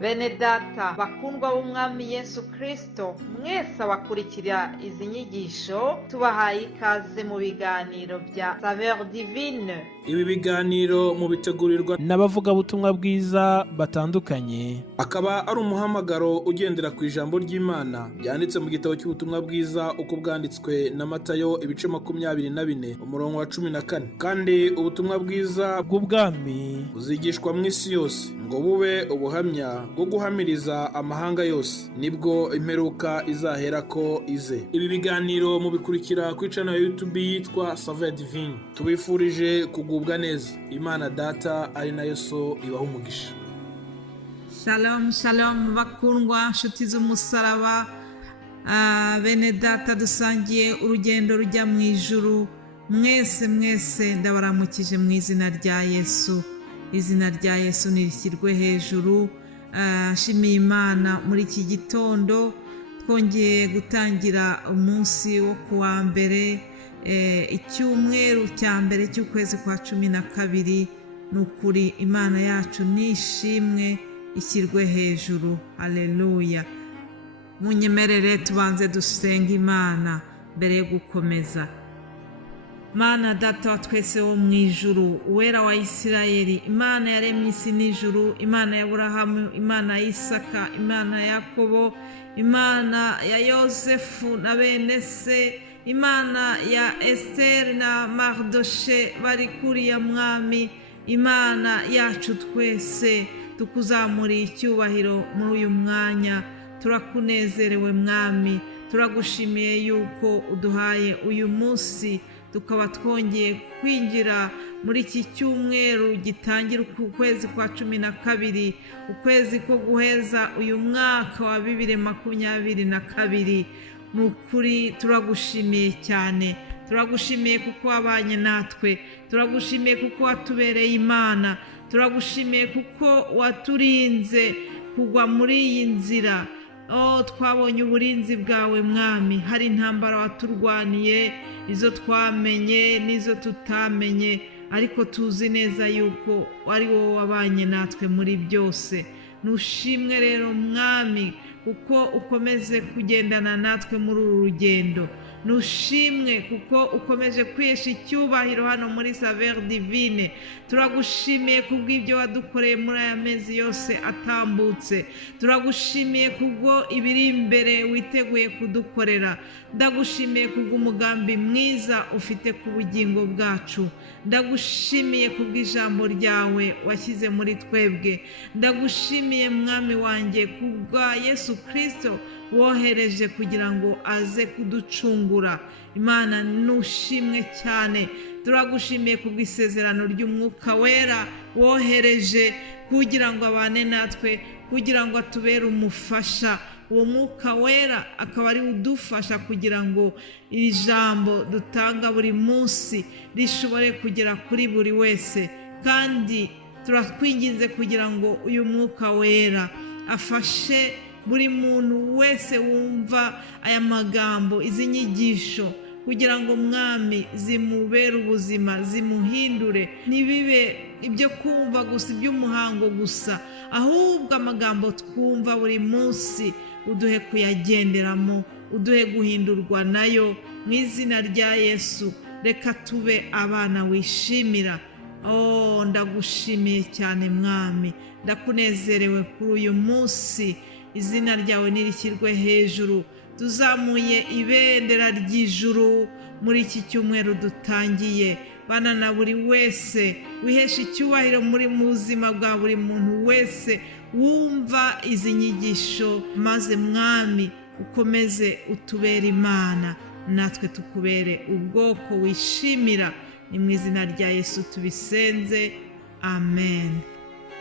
Bene data bakundwa b'umwami Yesu Kristo, mwese abakurikira izi nyigisho tubahaye ikaze mu biganiro bya Saveur Divine. Ibi biganiro mu bitegurirwa n'abavugabutumwa bwiza batandukanye, akaba ari umuhamagaro ugendera ku ijambo ry'Imana byanditse mu gitabo cy'ubutumwa bwiza uko bwanditswe na Matayo ibice 24 umurongo wa 14. Kandi ubutumwa bwiza bw'ubwami buzigishwa mu isi yose ngo bube ubuhamya bwo guhamiriza amahanga yose, nibwo imperuka izahera ko ize. Ibi biganiro mubikurikira ku channel ya YouTube yitwa Saveur Divine. Tubifurije kugubwa neza. Imana Data ari nayo so ibaho umugisha. Shalom shalom bakundwa nshuti z'umusaraba, bene data dusangiye urugendo rujya mu ijuru. Mwese ndabaramukije mu izina rya Yesu. Izina rya Yesu nirishyirwe hejuru. Shimiye Imana muri iki gitondo twongeye gutangira umunsi wo kuwa mbere, icyumweru cya mbere cy'ukwezi kwa 12. Nukuri Imana yacu nishimwe, ishyirwe hejuru. Haleluya. Munyemerere tubanze dusenga Imana mbere yo gukomeza. Mana Data wa twese wo mu ijuru, uwera wa Isirayeli, Imana yaremye isi n'ijuru, Imana ya Aburahamu, Imana ya Isaka, Imana ya Yakobo, Imana ya Yosefu na bene se, Imana ya Esther na Mardoshe bari kuriya mwami, Imana yacu twese tukuzamuriye icyubahiro muri uyu mwanya. Turakunezerewe mwami, turagushimiye yuko uduhaye uyu munsi tukaba twongeye kwinjira muri iki cyumweru gitangira ukwezi kwa 12, ukwezi ko guheza uyu mwaka wa 2022. Mukuri turagushimiye cyane, turagushimiye kuko wabanye natwe, turagushimiye kuko watubereye Imana, turagushimiye kuko waturinze kugwa muri iyi nzira. Twabonye uburinzi bwawe mwami, hari intambara waturwaniye, izo twamenye n'izo tutamenye, ariko tuzi neza yuko ari wowe wabanye natwe muri byose. Nushimwe rero mwami kuko ukomeze kugendana natwe muri uru rugendo. Nushimwe kuko ukomeje kwihesha icyubahiro hano muri Saveur Divine. Turagushimiye kubw'ibyo wadukoreye muri aya mezi yose atambutse. Turagushimiye kubwo ibiri imbere witeguye kudukorera. Ndagushimiye kubw'umugambi mwiza ufite ku bugingo bwacu. Ndagushimiye kubw'ijambo ryawe washyize muri twebwe. Ndagushimiye mwami wanjye kubwa Yesu Kristo wohereje kugira ngo aze kuducungura. Imana nushimwe cyane. Turagushimiye kubw'isezerano ry'umwuka wera wohereje kugira ngo abane natwe, kugira ngo atubere umufasha. Uwo mwuka wera akaba ari udufasha kugira ngo iri jambo dutanga buri munsi rishobore kugera kuri buri wese. Kandi turakwinginze kugira ngo uyu mwuka wera afashe buri muntu wese wumva aya magambo, izi nyigisho, kugira ngo mwami zimubere ubuzima, zimuhindure. Ntibibe ibyo kumva gusa, iby'umuhango gusa, ahubwo amagambo twumva buri munsi uduhe kuyagenderamo, uduhe guhindurwa nayo mu izina rya Yesu. Reka tube abana wishimira. Ndagushimiye cyane mwami, ndakunezerewe kuri uyu munsi. Izina ryawe nirishyirwe hejuru. Tuzamuye ibendera ry'ijuru muri iki cyumweru dutangiye. Bana na buri wese wihesha icyubahiro muri buzima bwa buri muntu wese wumva izi nyigisho, maze mwami ukomeze utubere Imana, natwe tukubere ubwoko wishimira. Ni mu izina rya Yesu tubisenze, amen.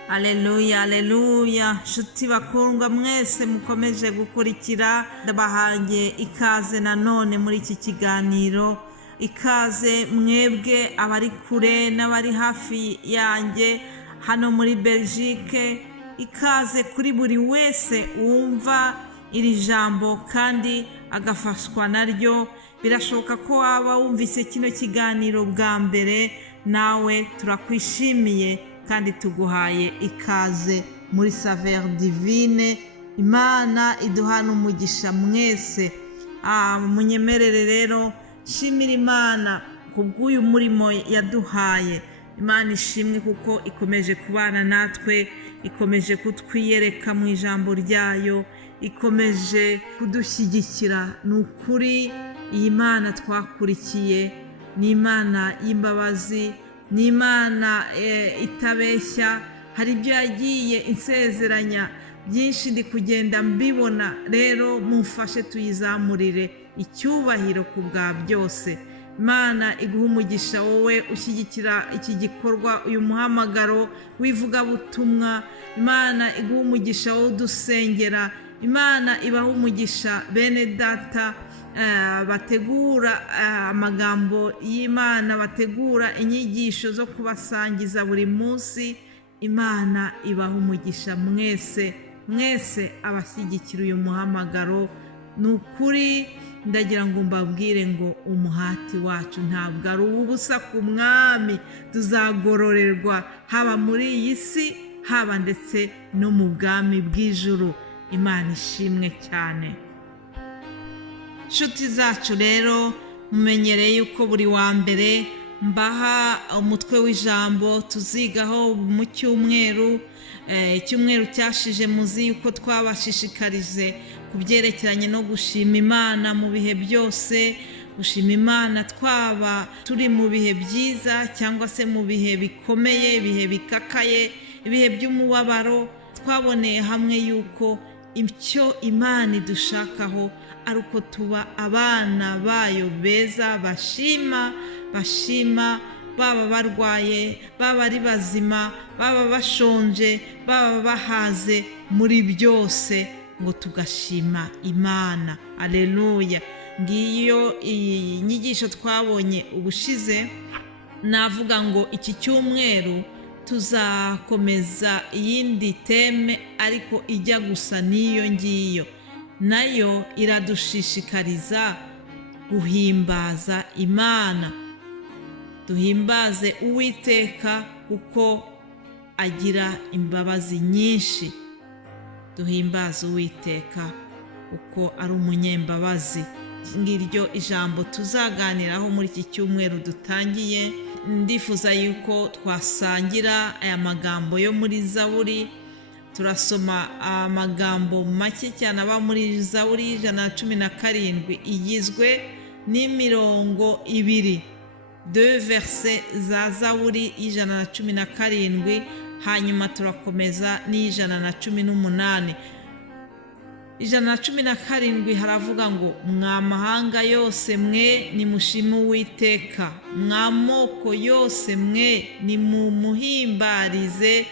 Aleluya, aleluya. Nshuti bakundwa mwese mukomeje gukurikira, ndabahangiye ikaze nanone muri iki kiganiro. Ikaze mwebwe abari kure n'abari hafi yanjye hano muri Belgique. Ikaze kuri buri wese wumva iri jambo kandi agafashwa naryo. Birashoboka ko waba wumvise kino kiganiro bwa mbere, nawe turakwishimiye kandi tuguhaye ikaze muri Saveur Divine. Imana iduhana umugisha mwese. Munyemerere rero nshimira Imana kubw'uyu murimo yaduhaye. Imana ishimwe kuko ikomeje kubana natwe, ikomeje kutwiyereka mu ijambo ryayo, ikomeje kudushyigikira. Ni ukuri iyi Mana twakurikiye ni Imana y'imbabazi, ni Imana itabeshya. Hari ibyo yagiye insezeranya byinshi ndi kugenda mbibona, rero mumfashe tuyizamurire icyubahiro ku bwa byose. Imana iguha umugisha wowe ushyigikira iki gikorwa, uyu muhamagaro w'ivugabutumwa. Imana iguha umugisha wowe udusengera. Imana ibaha umugisha bene data bategura amagambo y'Imana, bategura inyigisho zo kubasangiza buri munsi. Imana ibaha umugisha mwese abashyigikira uyu muhamagaro. Ni ukuri ndagira ngo mbabwire ngo umuhati wacu ntabwo ari ubusa ku Mwami. Tuzagororerwa haba muri iyi si, haba ndetse no mu bwami bw'ijuru. Imana ishimwe cyane. Nshuti zacu rero, mumenyereye yuko buri wa mbere mbaha umutwe w'ijambo tuzigaho mu cyumweru. Icyumweru cyashije muzi yuko twabashishikarize ku byerekeranye no gushima Imana mu bihe byose. Gushima Imana twaba turi mu bihe byiza cyangwa se mu bihe bikomeye, ibihe bikakaye, ibihe by'umubabaro. Twaboneye hamwe yuko icyo Imana idushakaho ari uko tuba abana bayo beza, bashima baba barwaye, baba ari bazima, baba bashonje, baba bahaze, muri byose ngo tugashima Imana. Aleluya. Ngiyo iyi nyigisho twabonye ubushize. Navuga ngo iki cyumweru tuzakomeza iyindi teme ariko ijya gusa n'iyo ngiyo, nayo iradushishikariza guhimbaza Imana. Duhimbaze Uwiteka kuko agira imbabazi nyinshi. Duhimbaze Uwiteka kuko ari umunyembabazi. Ngiryo ijambo tuzaganiraho muri iki cyumweru dutangiye. Ndifuza yuko twasangira aya magambo yo muri Zaburi. Turasoma amagambo make cyane aba muri Zaburi 117 igizwe n'imirongo 2 verse za Zaburi 117. Hanyuma turakomeza n'118. 117 haravuga ngo mwamahanga yose mwe nimushime Uwiteka, mwamoko yose mwe nimumuhimbarize,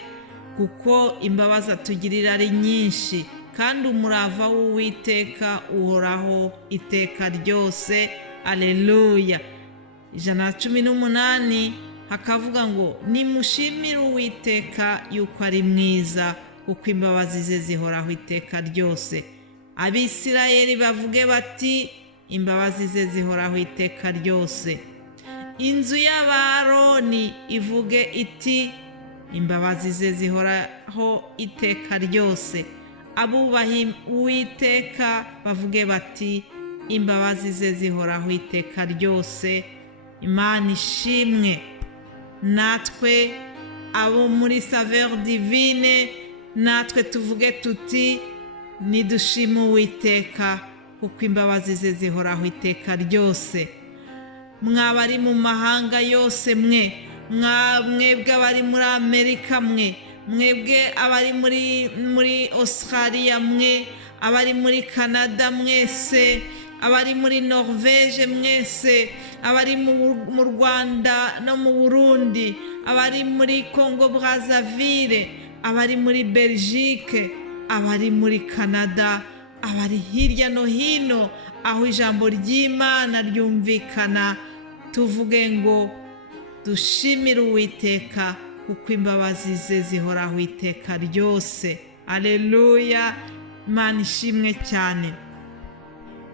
kuko imbabazi atugirira ari nyinshi, kandi umurava w'Uwiteka uhoraho iteka ryose. Aleluya. 118 hakavuga ngo nimushimire Uwiteka yuko ari mwiza, kuko imbabazi ze zihoraho iteka ryose. Abisirayeli bavuge bati imbabazi ze zihoraho iteka ryose. Inzu y'Abaroni ivuge iti imbabazi ze zihoraho iteka ryose. Abubaha Uwiteka bavuge bati imbabazi ze zihoraho iteka ryose. Imana ishimwe. Natwe abo muri Saveur Divine, natwe tuvuge tuti nidushime Uwiteka kuko imbabazi ze zihoraho iteka ryose. Mwabari mu mahanga yose mwe, mwebwe abari muri Amerika mwe, mwebwe abari muri Australia mwe, abari muri Canada mwese, abari muri Norvège mwese, abari mu Rwanda no mu Burundi, abari muri Congo Brazzaville, abari muri Belgique, abari muri Canada, abari hirya no hino aho ijambo ry'Imana ryumvikana, tuvuge ngo dushimire Uwiteka kuko imbabazi ze zihoraho iteka ryose. Aleluya. Imana ishimwe cyane.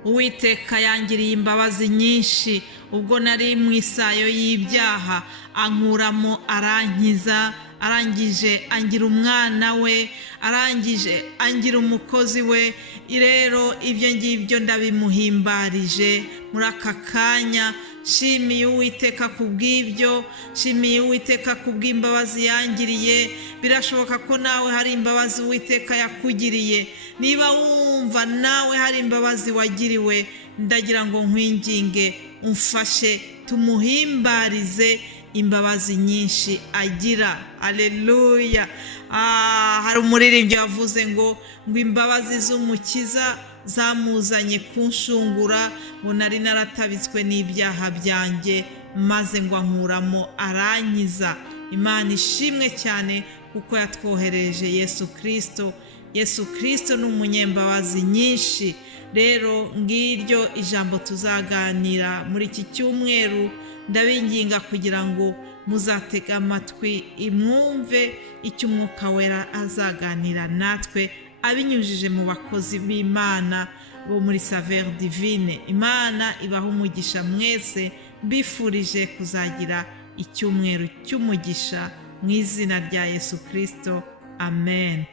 Uwiteka yangiriye imbabazi nyinshi ubwo nari mu isayo y'ibyaha, ankuramo arankiza, arangije angira umwana we, arangije angira umukozi we. Rero ibyo ngibyo ndabimuhimbarije muri aka kanya. Shimiye Uwiteka kubw'ibyo, shimiye Uwiteka kubw'imbabazi yangiriye. Birashoboka ko nawe hari imbabazi Uwiteka yakugiriye. Niba wumva nawe hari imbabazi wagiriwe, ndagira ngo nkwinginge umfashe tumuhimbarize imbabazi nyinshi agira. Haleluya. Hari umuririmbyi yavuze ngo imbabazi z'umukiza zamuzanye kunshungura, ngo nari naratabitswe n'ibyaha byanjye, maze ngo ankuramo arankiza. Imana ishimwe cyane kuko yatwohereje Yesu Kristo. Yesu Kristo ni umunyembabazi nyinshi. Rero ngiryo ijambo tuzaganira muri iki cyumweru. Ndabinginga kugira ngo muzatega amatwi imwumve icyo Umwuka Wera azaganira natwe abinyujije mu bakozi b'Imana bo muri Saveur Divine. Imana ibaha umugisha mwese. Mbifurije kuzagira icyumweru cy'umugisha mu izina rya Yesu Kristo. Amen.